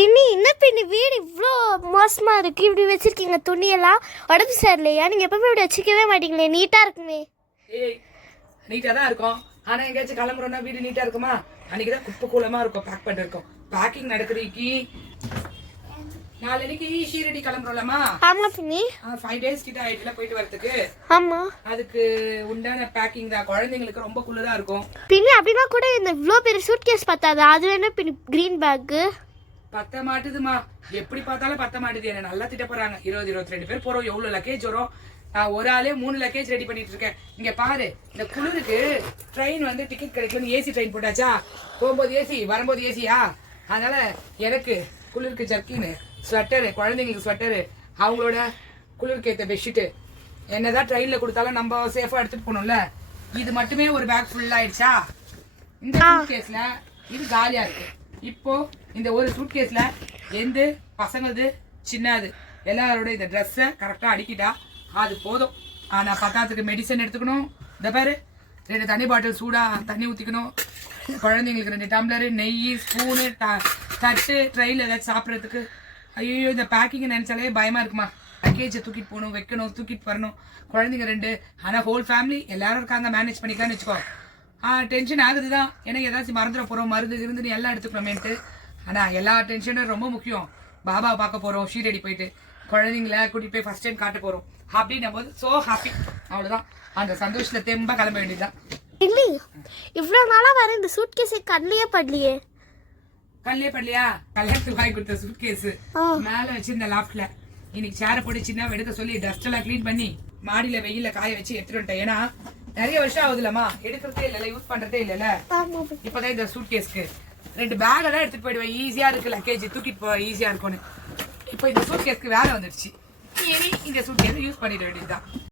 பின்னி என்ன பின்னி வீடு இவ்வளோ மோசமா இருக்கு, இப்படி வச்சிருக்கீங்க துணியெல்லாம். உடம்பு சரியில்லையா? நீங்க எப்பவுமே இப்படி வச்சுக்கவே மாட்டீங்களே, நீட்டா இருக்குமே. ஏய், நீட்டா தான் இருக்கும். ஆனா எங்கேயாச்சும் கிளம்புறோம்னா வீடு நீட்டா இருக்குமா? அன்னைக்குதான் குப்பை கூலமா இருக்கும். பேக் பண்ணிட்டு இருக்கோம். பேக்கிங் நடக்கிறீக்கி. நாளைக்கு ஷீரடி கிளம்புறோம்லமா? ஆமா பின்னி. 5 days கிட்ட ஆயிட்டுல போயிட்டு வரதுக்கு. ஆமா, அதுக்கு உண்டான பேக்கிங் தான். குழந்தைங்களுக்கு ரொம்ப குளிரா இருக்கும் பின்னி. அப்படின்னா கூட இந்த இவ்வளோ பெரிய சூட் கேஸ் பத்தாது. அது வேணும் பின்னி, கிரீன் பேக்கு பத்த மாட்டுதுமா. எப்படி பார்த்தாலும் பத்த மாட்டுது. என்ன நல்லா திட்ட போறாங்க. 20-22 பேர் போறோம். எவ்வளவு லக்கேஜ் வரும்? நான் ஒரு ஆளே 3 லக்கேஜ் ரெடி பண்ணிட்டு இருக்கேன். இங்க பாரு, இந்த குளிருக்கு ட்ரெயின் வந்து டிக்கெட் கிடைக்கலன்னு ஏசி ட்ரெயின் போட்டாச்சா? போகும்போது ஏசி, வரும்போது ஏசியா? அதனால எனக்கு குளிருக்கு ஜர்க்கின்னு, ஸ்வெட்டரு, குழந்தைங்களுக்கு ஸ்வெட்டரு, அவங்களோட குளிருக்கு ஏற்ற பெட்ஷீட்டு, என்னதான் ட்ரெயின்ல கொடுத்தாலும் நம்ம சேஃபா எடுத்துட்டு போகணும்ல. இது மட்டுமே ஒரு பேக் ஃபுல் ஆயிடுச்சா? இந்த சூட் கேஸ்ல இது காலியா இருக்கு. இப்போ இந்த ஒரு சூட் கேஸ்ல எந்த பசங்களது சின்னது எல்லாரோட இந்த ட்ரெஸ்ஸை கரெக்டா அடிக்கிட்டா அது போதும். ஆனா பத்தாத்துக்கு மெடிசன் எடுத்துக்கணும். இந்த பாரு, 2 தண்ணி பாட்டில் சூடா தண்ணி ஊத்திக்கணும். குழந்தைங்களுக்கு 2 டம்ளரு, நெய், ஸ்பூனு, தட்டு, ட்ரெயின்ல ஏதாச்சும் சாப்பிட்றதுக்கு. ஐயோ, இந்த பேக்கிங் நினைச்சாலே பயமா இருக்குமா. லக்கேஜை தூக்கிட்டு போகணும், வைக்கணும், தூக்கிட்டு வரணும். குழந்தைங்க 2. ஆனா ஹோல் ஃபேமிலி எல்லாரும் இருக்காங்க, மேனேஜ் பண்ணிக்கலாம்னு வச்சுக்கோ. டென்ஷன் ஆகுதுதான். ஏன்னா ஏதாச்சும் மறந்துட போறோம், மருந்து இருந்துன்னு எல்லாம் எடுத்துக்கணுமேன்ட்டு. ஆனா எல்லா டென்ஷனும் ரொம்ப முக்கியம். பாபா பார்க்க போறோம், ஷீரடி போயிட்டு குழந்தைங்கள கூட்டிட்டு போய் ஃபர்ஸ்ட் டைம் காட்ட போறோம் அப்படின்னும் போது சோ ஹாப்பி. அவ்வளவுதான். அந்த சந்தோஷத்துல தெம்பா கிளம்ப வேண்டியதுதான். இல்லை, இவ்வளோ நாளா வர இந்த சூட் கேஸ் கண்ணிலே படலையே. கல்லே படலையா? கல்யாணத்துக்கு வாங்கி கொடுத்த சூட் கேஸ் மேல வச்சிருந்த லாப்ட்ல இன்னைக்கு சேரை போட்டு சின்ன எடுக்க சொல்லி டஸ்ட் எல்லாம் கிளீன் பண்ணி மாடியில வெயில காய வச்சு எடுத்துட்டு வந்துட்டேன். ஏன்னா நிறைய வருஷம் ஆகுதுலமா, எடுக்கிறதே இல்ல, யூஸ் பண்றதே இல்லல. இப்பதான் இந்த சூட் கேஸ்க்கு 2 பேக் எல்லாம் எடுத்துட்டு போயிடுவேன். ஈஸியா இருக்கு, லக்கேஜ் தூக்கிட்டு போக ஈஸியா இருக்கும்னு. இப்போ இந்த சூட் கேஸ்க்கு வேலை வந்துடுச்சு. இனி இந்த சூட் கேஸ் யூஸ் பண்ணிட வேண்டியதுதான்.